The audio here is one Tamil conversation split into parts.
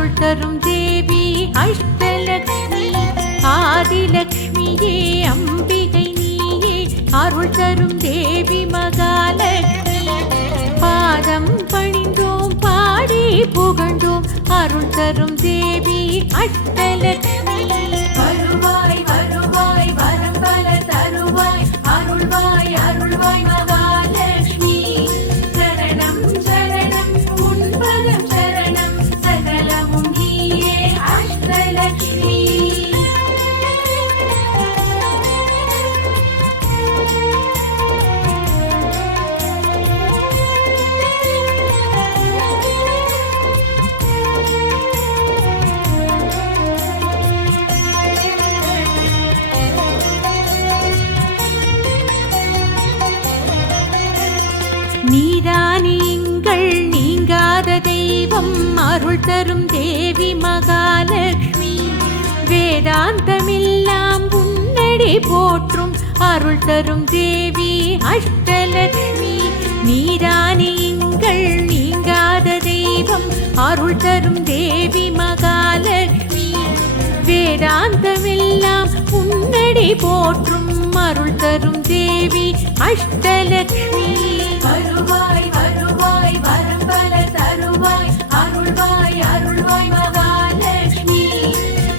அருள் தரும் தேவி அஷ்டலக்ஷ்மி. ஆதிலக்ஷ்மியே அம்பிகை நீயே அருள் தரும் தேவி மகாலக்ஷ்மி. பாதம் பணிந்தோம் பாடி புகழ்ந்தோம் அருள் தரும் தேவி அஷ்டலக்ஷ்மி. வருவாய் வருவாய் வரம் பல தருவாய் அருள்வாய் அருள்வாய் மகாலக்ஷ்மி. சரணம் சரணம் உன்பதம் சரணம் சகலமும் நீயே அஷ்டலக்ஷ்மி. நீதானீங்கள் நீங்காத தெய்வம் அருள் தரும் தேவி மகாலக்ஷ்மி. வேதாந்தமெல்லாம் உன்னடி போற்றும் அருள் தரும் தேவி அஷ்டலக்ஷ்மி. நீதானீங்கள் நீங்காத தெய்வம் அருள் தரும் தேவி மகாலக்ஷ்மி. வேதாந்தமெல்லாம் உன்னடி போற்றும் அருள் தரும் தேவி அஷ்டலக்ஷ்மி. வருவாய் வருவாய் வரம் பல தருவாய் அருள்வாய் அருள்வாய் மகாலக்ஷ்மி.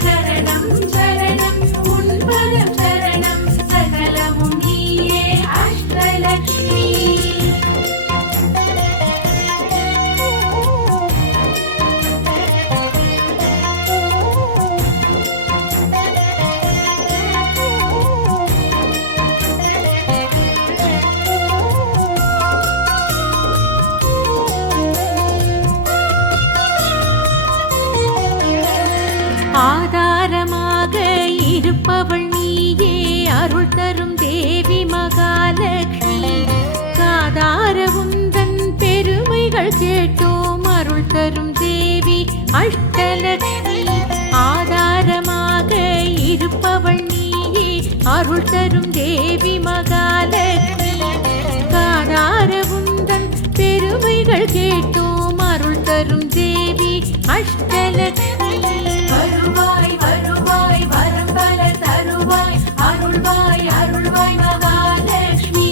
சரணம் சரணம் உன்பதம் சரணம் சகலமும் நீயே அஷ்டலக்ஷ்மி. ஆதாரமாக இருப்பவள் நீயே அருள் தரும் தேவி மகாலக்ஷ்மி. காதார உந்தன் பெருமைகள் கேட்டோம் அருள் தரும் தேவி அஷ்டலக்ஷ்மி. ஆதாரமாக இருப்பவள் நீயே அருள் தரும் தேவி மகாலக்ஷ்மி. காதார உந்தன் பெருமைகள் கேட்டோம் அருள் தரும் தேவி அஷ்டலக்ஷ்மி. வருவாய் வருவாய் வரம் பல தருவாய் அருள்வாய் அருள்வாய் மகாலக்ஷ்மி.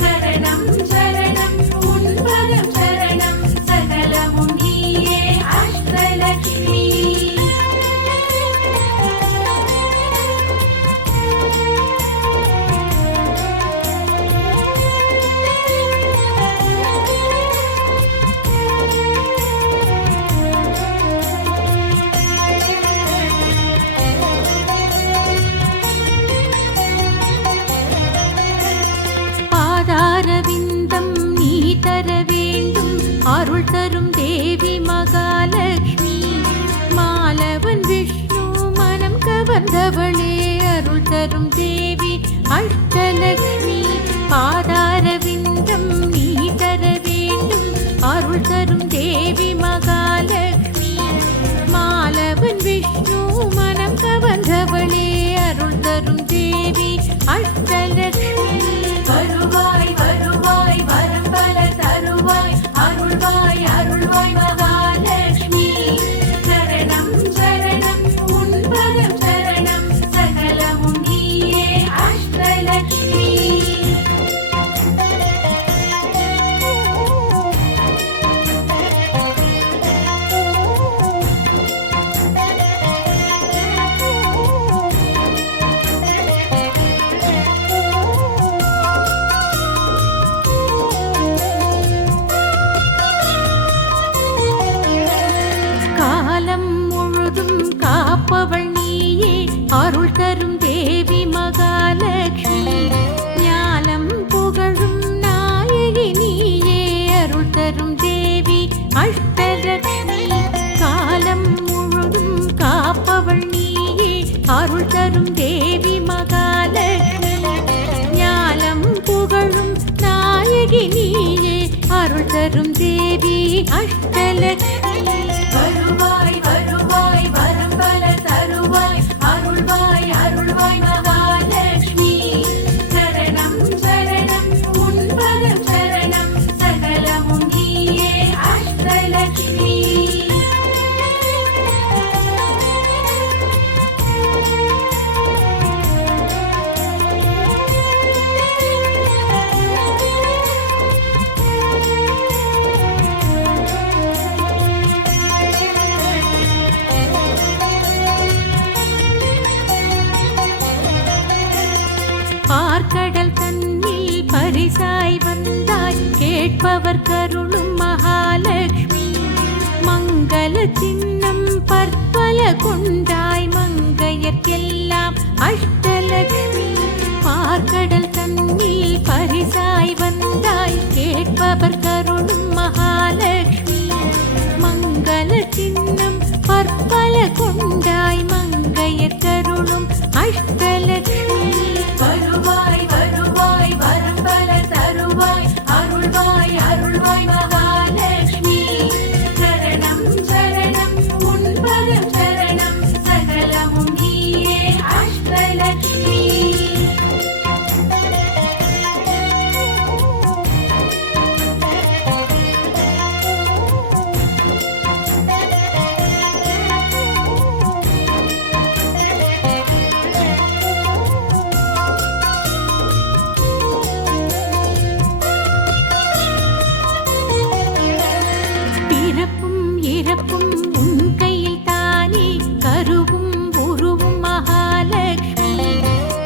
சரணம் சரணம் உன்பதம் சரணம் சகலமும் நீயே அஷ்டலக்ஷ்மி. பாதாரவிந்தம் நீ தர வேண்டும் அருள் தரும் தேவி மகாலக்ஷ்மி. மாலவன் விஷ்ணு மனம் கவர்ந்தவளே அருள் தரும் தேவி அஷ்டலக்ஷ்மி. பாதாரவிந்தம் நீ தர வேண்டும் அருள் தரும் தேவி மகாலக்ஷ்மி. மாலவன் விஷ்ணு மனம் கவர்ந்தவளே அருள் தரும் தேவி அஷ்டலக்ஷ்மி. வருவாய் வருவாய் வரம் பல தருவாய் அருள்வாய் அருள்வாய் மகாலக்ஷ்மி. சரணம் சரணம் உன்பதம் சரணம் சகலமும் நீயே அஷ்டலக்ஷ்மி. காப்பவள் நீயே அருள் தரும் தேவி மகாலக்ஷ்மி. ஞானம் புகழும் நாயகி நீயே அருள் தரும் தேவி அஷ்டலக்ஷ்மி. காலம் முழுதும் காப்பவள் நீயே அருள் தரும் தேவி மகாலக்ஷ்மி. ஞானம் புகழும் நாயகி நீயே அருள் தரும் தேவி அஷ்டலக்ஷ்மி. வருவாய் வருவாய் வரம் பல தருவாய் அருள்வாய் அருள்வாய் மகாலக்ஷ்மி. சரணம் சரணம் உன்பதம் சரணம் சகலமும் நீயே அஷ்டலக்ஷ்மி. கேட்பவர் கருளும் மகாலட்சுமி மங்கள சின்னம் பற்பல கொண்டாய் மங்கையர்க்கெல்லாம் அஷ்டலட்சுமி பார்க்கடல் தண்ணீர் பரிசாய் வந்தாய் கேட்பவர் கருளும் மகாலட்சுமி மங்கள சின்னம் பற்பல கொண்டாய் மங்கையர்க்கருளும் அஷ்டலட்சுமி வருவாய் வருவாய் வரம்பல தருவாய் அருள்வாய் அருள்வாய் மகாலட்சுமி சரணம் சரணம் உன்பதம் சரணம் சகலமும் நீயே அஷ்டலட்சுமி இறப்பும் உன் கையில் தானே கருவும் உருவும் மகாலட்சுமி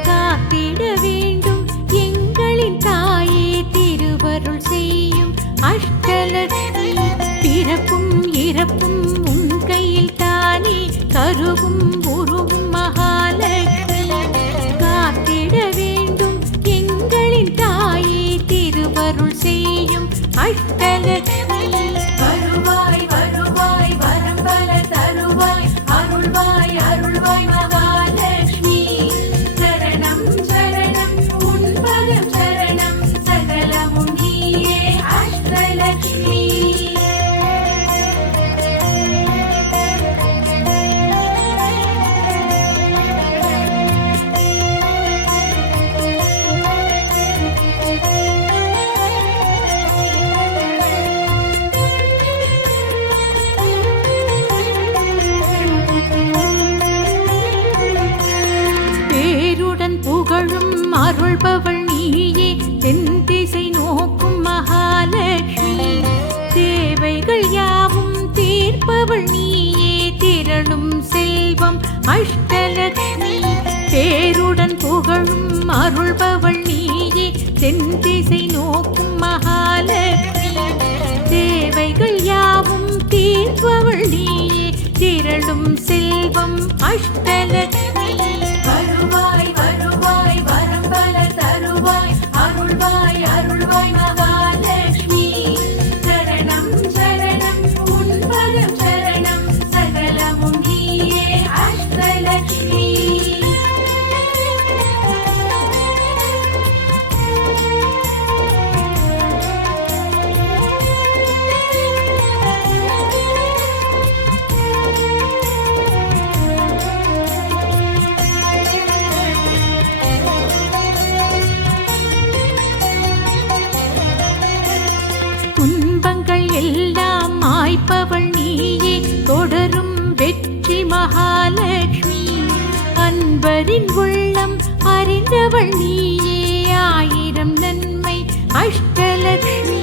காத்திட வேண்டும் எங்களின் தாயே திருவருள் செய்யும் அஷ்டலட்சுமி பிறப்பும் இறப்பும் உன் கையில் தானே கருவும் உருவும் மகாலட்சுமி காத்திட வேண்டும் எங்களின் தாயே திருவருள் செய்யும் அஷ்டலட்சுமி வருவாய் வருவாய் வரம்பல தருவாய் அருள்வாய் அருள்வாய் மகாலட்சுமி சரணம் சரணம் உன்பதம் சரணம் சகலமும் நீயே அஷ்டலட்சுமி புகழும் அருள்பவள் நீயே தென் திசை நோக்கும் மகாலட்சுமி தேவைகள் யாவும் தீர்ப்பவள் நீயே திரளும் செல்வம் அஷ்டலட்சுமி பேருடன் புகழும் அருள்பவள் நீயே தென் திசை நோக்கும் மகாலட்சுமி தேவைகள் யாவும் தீர்ப்பவள் நீயே திரளும் செல்வம் அஷ்டலட்சுமி வருவாய் வருவாய் வரம்பல தருவாய் அருள்வாய் அருள்வாய் மகாலட்சுமி சரணம் சரணம் உன்பதம் சரணம் சகலமும் நீயே அஷ்டலட்சுமி துன்பங்கள் எல்லாம் மாய்ப்பவள் நீயே தொடரும் வெற்றி மகாலட்சுமி அன்பரின் உள்ளம் அறிந்தவள் நீயே ஆயிரம் நன்மை அஷ்டலட்சுமி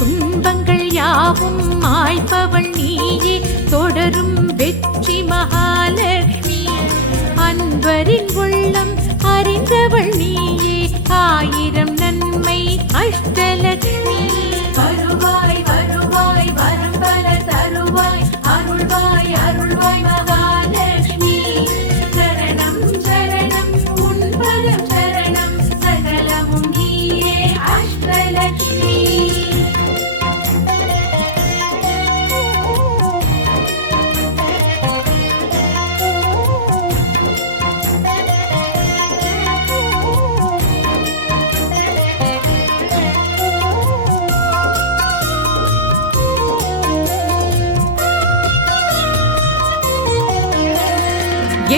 துன்பங்கள் யாவும் மாய்ப்பவள் நீயே தொடரும் வெற்றி மகாலட்சுமி அன்பரின் உள்ளம் அறிந்தவள் நீயே ஆயிரம் நன்மை அஷ்டலட்சுமி வருவாய் வருவாய் வரம்பல தருவாய் அருள்வாய் அருள்வாய் மகாலட்சுமி சரணம் சரணம் உன்பதம் சரணம் சகலமும் நீயே அஷ்டலட்சுமி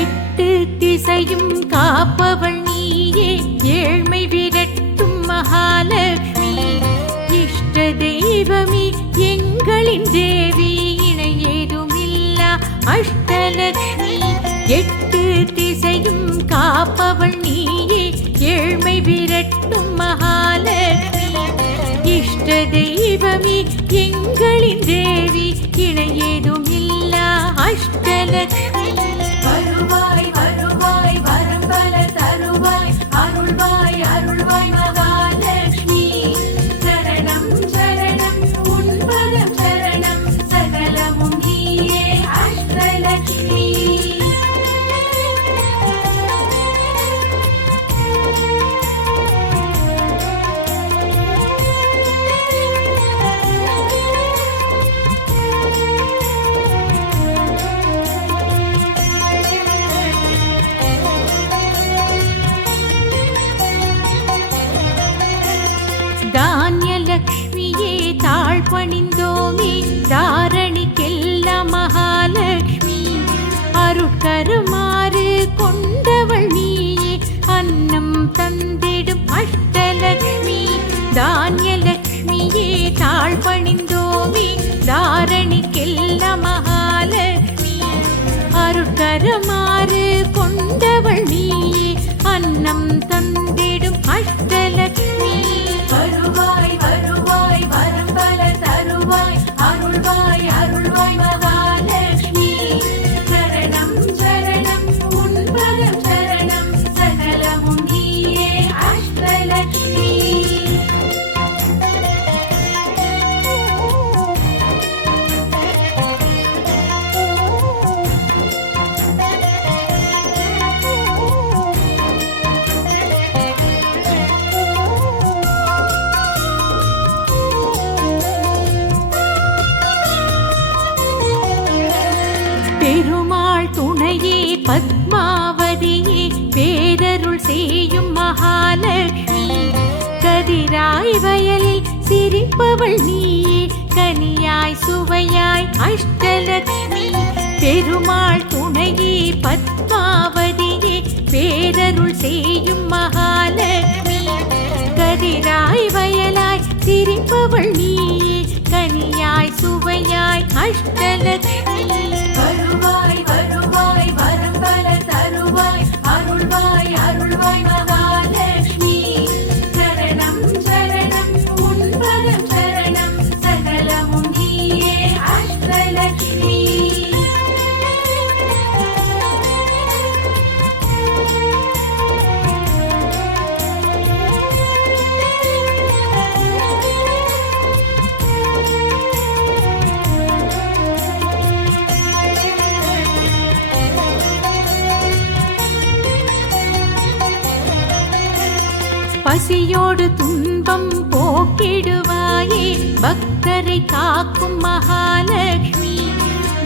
எட்டு திசையும் காப்பவள் நீயே ஏழ்மை விரட்டும் மகாலட்சுமி இஷ்ட தெய்வமே எங்களின் தேவி இணை ஏதுமில்லா அஷ்டலட்சுமி எட்டு திசையும் காப்பவள் நீயே ஏழ்மை விரட்டும் மகாலட்சுமி இஷ்ட தெய்வமே எங்களின் தேவி இணை ஏதுமில்லா அஷ்டலட்சுமி வருவாய் வருவாய் வரம்பல தருவாய் அருள்வாய் அருள்வாய் மகாலட்சுமி சரணம் சரணம் அருட்கருமாறு கொண்டவள் நீயே அன்னம் தந்திடும் அஷ்டலக்ஷ்மி தானியலக்ஷ்மியே தாழ் பணிந்தோமே தாரணிக்கெல்லாம் மகாலக்ஷ்மி அருட்கருமாறு கொண்டவள் நீயே அன்னம் தந்திடும் அஷ்டலக்ஷ்மி வருவாய் வருவாய் வரம் பல தருவாய் அருள்வாய் அருள்வாய் மகாலக்ஷ்மி சரணம் சரணம் உன்பதம் சரணம் சகலமும் நீயே அஷ்டலக்ஷ்மி பெருமாள் துணையே பத்மாவதியே பேரருள் செய்யும் மகாலக்ஷ்மி கதிராய் வயலில் சிரிப்பவள் நீயே கனியாய் சுவையாய் அஷ்டலக்ஷ்மி பெருமாள் துணையே பத்மாவதியே பேரருள் செய்யும் மகாலக்ஷ்மி கதிராய் வயலாய் சிரிப்பவள் நீயே கனியாய் சுவையாய் அஷ்டலக்ஷ்மி வருவாய் வருவாய் வரம் பல தருவாய் அருள்வாய் அருள்வாய் மகாலக்ஷ்மி சரணம் சரணம் உன்பதம் சரணம் சகலமும் நீயே அஷ்டலக்ஷ்மி பசியோடு துன்பம் போக்கிடுவாயே பக்தரை காக்கும் மகாலக்ஷ்மி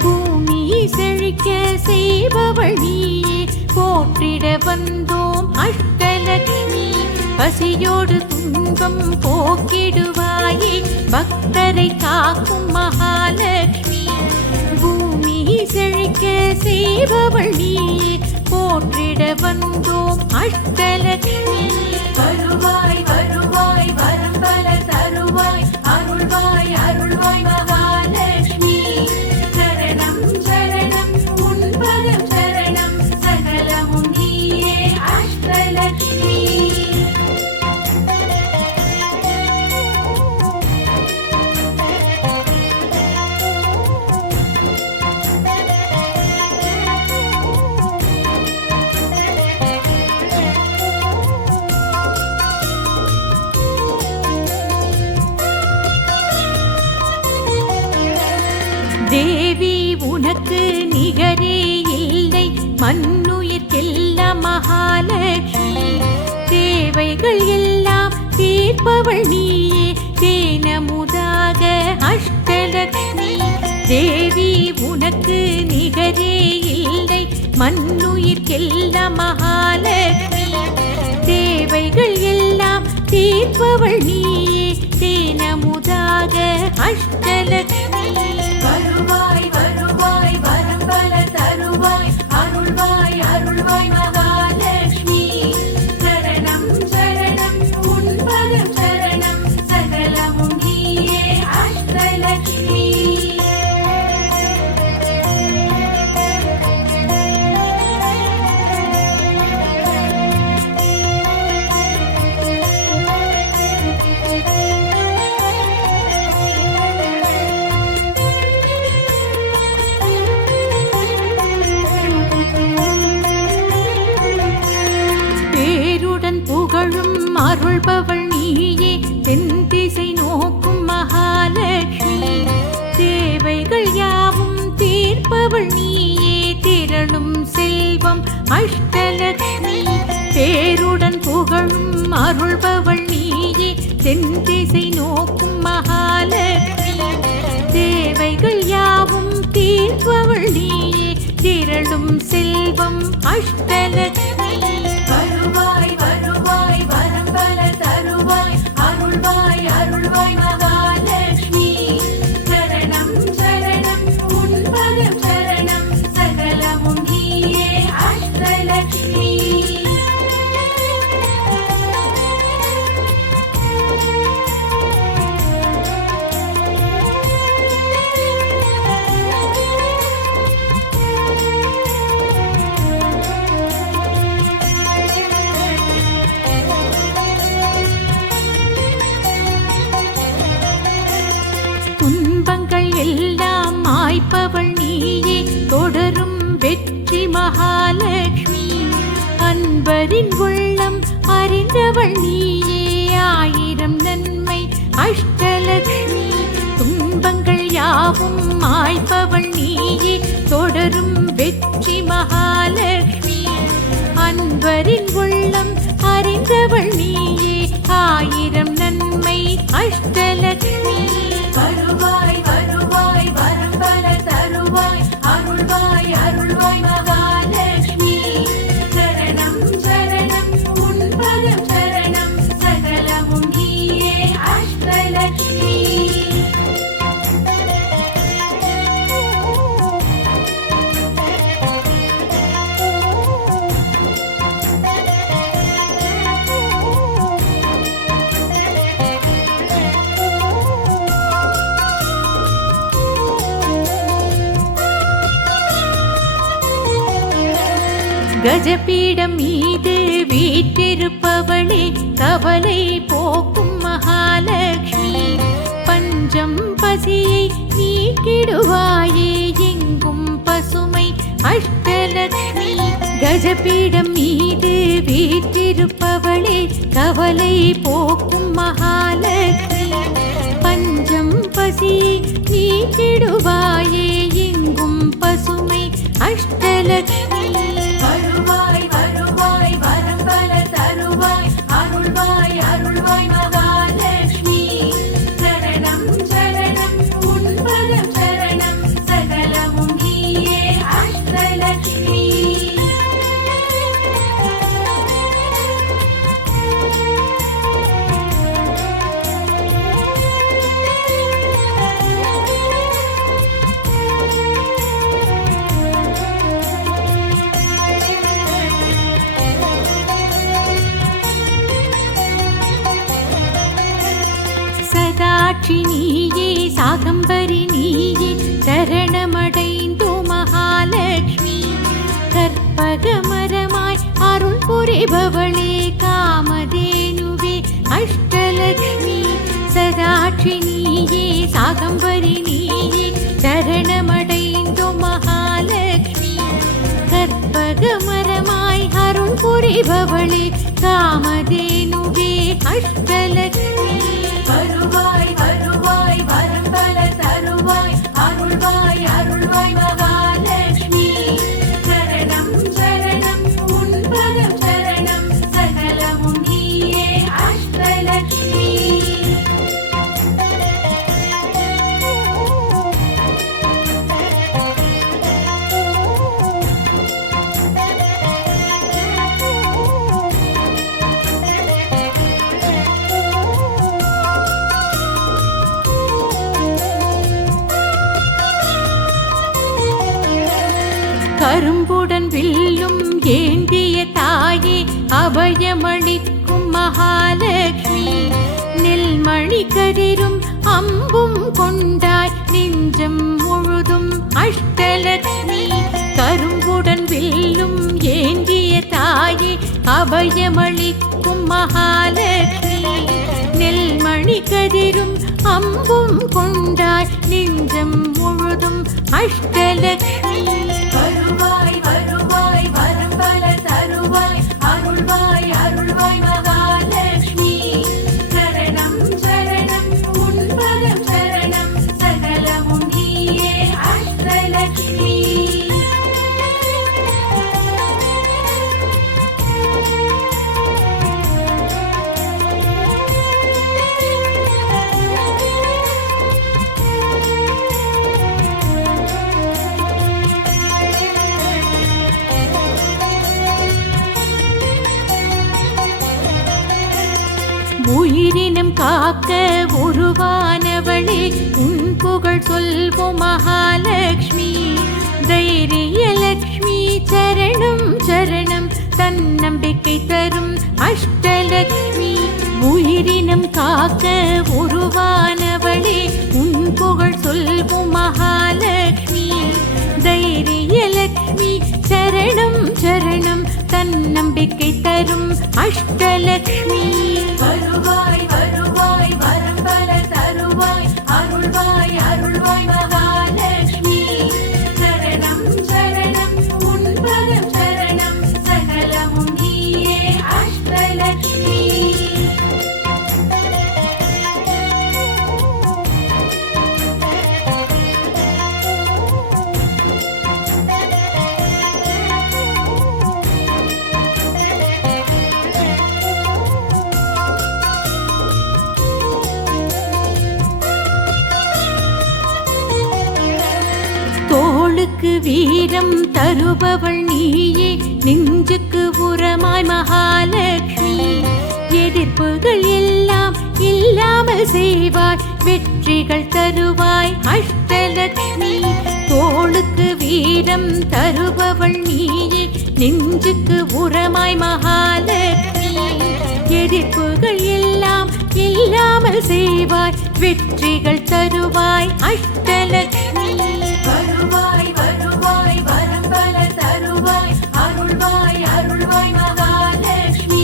பூமி செழிக்க செய்பவள் நீயே போற்றிட வந்தோம் அஷ்டலக்ஷ்மி பசியோடு துன்பம் போக்கிடுவாயே பக்தரை காக்கும் மகாலக்ஷ்மி பூமி செழிக்க செய்பவள் நீயே போற்றிட வந்தோம் அஷ்டலக்ஷ்மி வருவாய் வருவாய் வரம் பல தருவாய் அருள்வாய் அருள்வாய் மகாலக்ஷ்மி சரணம் சரணம் உன்பதம் சரணம் சகலமும் நீயே அஷ்டலக்ஷ்மி தேவி உனக்கு நிகரே இல்லை மண்ணுயிர்க்கெல்லாம் மகாலக்ஷ்மி தேவைகள் எல்லாம் தீர்ப்பவள் நீயே தேனமுதாக அஷ்டலக்ஷ்மி தேவி உனக்கு நிகரே இல்லை மண்ணுயிர்க்கெல்லாம் மகாலக்ஷ்மி தேவைகள் எல்லாம் தீர்ப்பவள் நீயே தேனமுதாக அஷ்டலக்ஷ்மி வருவாய் வருவாய் வரம் பல தருவாய் அருள்வாய் அருள்வாய் மகாலக்ஷ்மி சரணம் சரணம் உன்பதம் சரணம் சகலமும் நீயே அஷ்டலக்ஷ்மி அருள்பவள் நீயே தென் திசை நோக்கும் மகாலக்ஷ்மி தேவைகள் யாவும் தீர்ப்பவள் நீயே திரளும் செல்வம் அஷ்டலக்ஷ்மி பேருடன் புகழும் அருள்பவள் நீயே தென் திசை நோக்கும் மகாலக்ஷ்மி தேவைகள் யாவும் தீர்ப்பவள் நீயே திரளும் செல்வம் அஷ்டலக்ஷ்மி வருவாய் வருவாய் வரம் பல தருவாய் அருள்வாய் அருள்வாய் மகாலக்ஷ்மி சரணம் சரணம் உன்பதம் சரணம் சகலமும் நீயே துன்பங்கள் எல்லாம் மாய்ப்பவள் நீயே தொடரும் வெற்றி மகாலட்சுமி அன்பரின் உள்ளம் அறிந்தவள் நீயே ஆயிரம் நன்மை அஷ்டலட்சுமி துன்பங்கள் யாவும் மாய்ப்பவள் நீயே தொடரும் வெற்றி மகாலட்சுமி அன்பரின் உள்ளம் அறிந்தவள் நீயே ஆயிரம் நன்மை அஷ்டலட்சுமி வருவாய் வருவாய் வரம் பல தருவாய் அருள்வாய் அருள்வாய் மகாலட்சுமி சரணம் சரணம் உன் பதம் சரணம் சகலமும் நீயே அஷ்டலட்சுமி கஜபீடம் மீது வீற்றிருப்பவளே கவலை போக்கும் மகாலட்சுமி பஞ்சம் பசியை நீக்கிடுவாயே எங்கும் பசுமை அஷ்டலட்சுமி கஜபீடம் மீது வீற்றிருப்பவளே கவலை போக்கும் மகாலட்சுமி பஞ்சம் பசியை நீக்கிடுவாயே எங்கும் பசுமை அஷ்டலட்சுமி வருவாய் வருவாய் வரம் பல தருவாய் அருள்வாய் அருள்வாய் மகாலட்சுமி சரணம் சரணம் உன் பதம் சரணம் சகலமும் நீயே அஷ்டலட்சுமி சதாட்சி நீயே சாகம்பரி நீயே சரணமடைந்தோ மகாலட்சுமி கற்பகமரமாய் அருள் புரிபவளே காமதேனுவே அஷ்டலட்சுமி சதாட்சி நீயே சாகம்பரி நீயே சரணமடைந்தோ மகாலட்சுமி கற்பகமரமாய் அருள் புரிபவளே காமதேனுவே அஷ்டலட்சுமி வருவாய் வருவாய் வரம் பல தருவாய் அருள்வாய் அருள்வாய் மகாலட்சுமி சரணம் சரணம் உன் பதம் சரணம் சகலமும் நீயே அஷ்டலட்சுமி கரும்புடன் வில்லும் ஏந்திய தாயே அபயமளிக்கும் மகாலட்சுமி நெல்மணி கதிரும் அம்பும் கொண்டாய் நெஞ்சம் முழுதும் அஷ்டலட்சுமி கரும்புடன் வில்லும் ஏந்திய தாயே அபயமளிக்கும் மகாலட்சுமி நெல்மணி கதிரும் அம்பும் கொண்டாய் நெஞ்சம் முழுதும் அஷ்டலட்சுமி வருவாய் வருவாய் வரம் பல தருவாய் அருள்வாய் அருள்வாய் மகாலட்சுமி சரணம் சரணம் உன் பதம் சரணம் சகலமும் நீயே அஷ்டலட்சுமி உயிரினம் காக்க உருவானவளே உன் புகழ் சொல்வோம் மகாலட்சுமி தைரியலட்சுமி சரணம் சரணம் தன்னம்பிக்கை தரும் அஷ்டலட்சுமி உயிரினம் காக்க உருவானவளே உன் புகழ் சொல்வோம் மகாலட்சுமி தைரியலட்சுமி சரணம் சரணம் தன்னம்பிக்கை தரும் அஷ்டலட்சுமி வருவாய் வருவாய் வரம் பல தருவாய் அருள்வாய் அருள்வாய் தோளுக்கு வீரம் தருபவள் நீயே நெஞ்சுக்கு உரமாய் மகாலட்சுமி எதிர்ப்புகள் எல்லாம் இல்லாமல் செய்வாய் வெற்றிகள் தருவாய் அஷ்டலக்ஷ்மி தோளுக்கு வீரம் தருபவள் நீயே நெஞ்சுக்கு உரமாய் மகாலட்சுமி எதிர்ப்புகள் எல்லாம் இல்லாமல் செய்வாய் வெற்றிகள் தருவாய் அஷ்டலக்ஷ்மி வருவாய் வருவாய் வரம் பல தருவாய் அருள்வாய் அருள்வாய் மகாலட்சுமி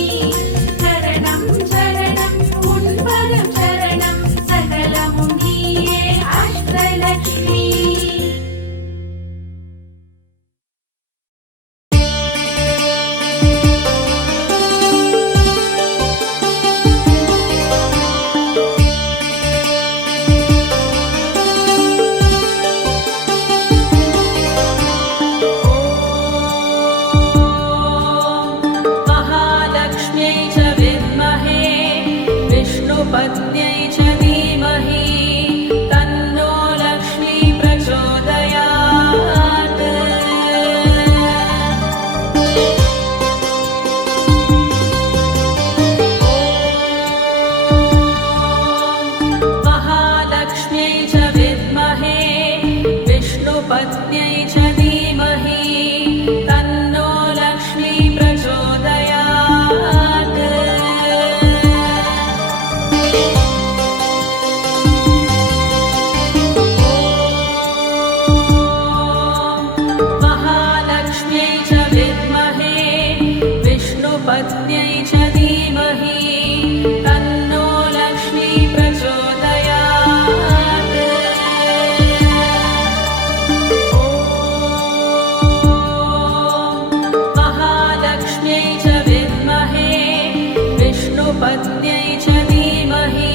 சரணம் சரணம் உன் பதம் சரணம் சகலமும் நீயே அஷ்டலக்ஷ்மி पत्न्यै च धीमहि तन्नो लक्ष्मी प्रचोदयात् महालक्ष्म्यै च विद्महे विष्णुपत्न्यै च धीमहि तन्नो लक्ष्मी प्रचोदयात् पत्न्यै च धीमहि तन्नो लक्ष्मी प्रचोदयात् महालक्ष्म्यै च विद्महे विष्णुपत्न्यै च धीमहि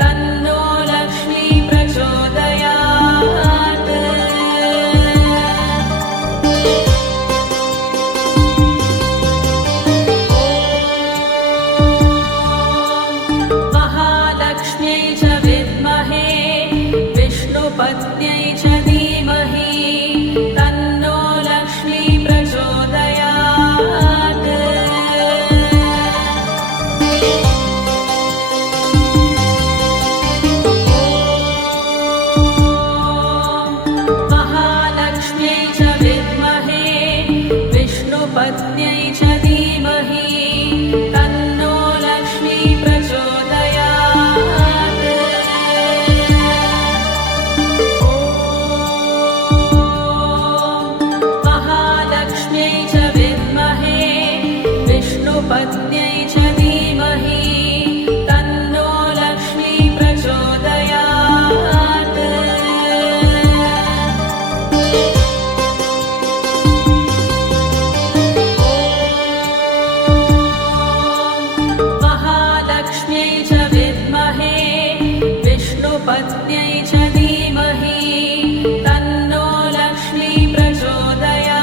तन्नो लक्ष्मी प्रचोदयात् पत्न्यै च धीमहि तन्नो लक्ष्मी प्रचोदयात् महालक्ष्म्यै च विद्महे विष्णुपत्न्यै च धीमहि तन्नो लक्ष्मी प्रचोदयात् महालक्ष्म्यै च विद्महे विष्णुपत्न्यै च धीमहि तन्नो लक्ष्मी प्रचोदयात् महालक्ष्म्यै च विद्महे विष्णुपत्न्यै च धीमहि तन्नो लक्ष्मी प्रचोदयात्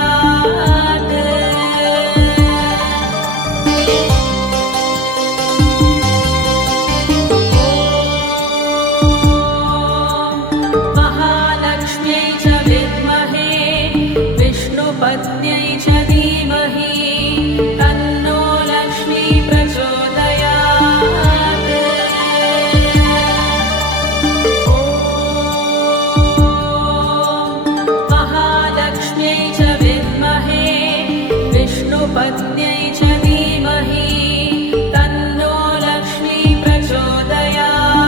महालक्ष्म्यै च विद्महे विष्णुपत्न्यै च धीमहि तन्नो लक्ष्मी प्रचोदयात् महालक्ष्म्यै च विद्महे विष्णुपत्न्यै च धीमहि तन्नो लक्ष्मी प्रचोदयात्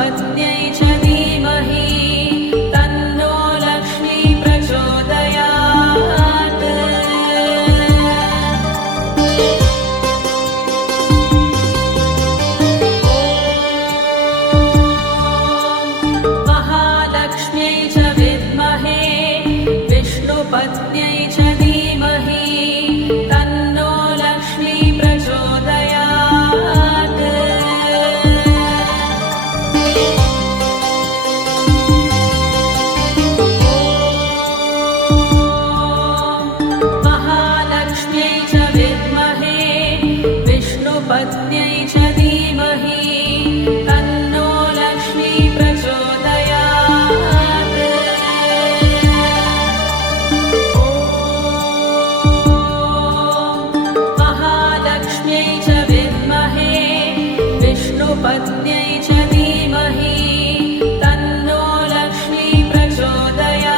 विष्णुपत्न्यै च धीमहि तन्नो लक्ष्मी प्रचोदयात्। महालक्ष्म्यै च विद्महे विष्णुपत्न्यै च धीमहि तन्नो लक्ष्मी प्रचोदयात्। महालक्ष्म्यै च विद्महे विष्णुपत्न्यै च धीमहि तन्नो लक्ष्मी प्रचोदयात्। महालक्ष्म्यै च विद्महे विष्णुपत्न्यै च धीमहि तन्नो लक्ष्मी प्रचोदयात्।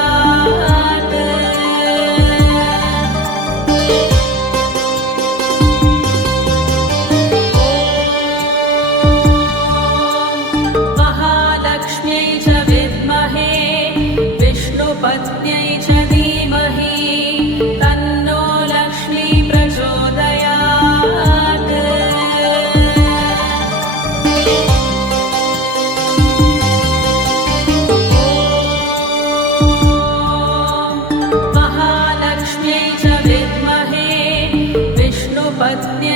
महालक्ष्म्यै च विद्महे विष्णुपत्न्यै च धीमहि तन्नो लक्ष्मी प्रचोदयात्। महालक्ष्म्यै च विद्महे विष्णुपत्न्यै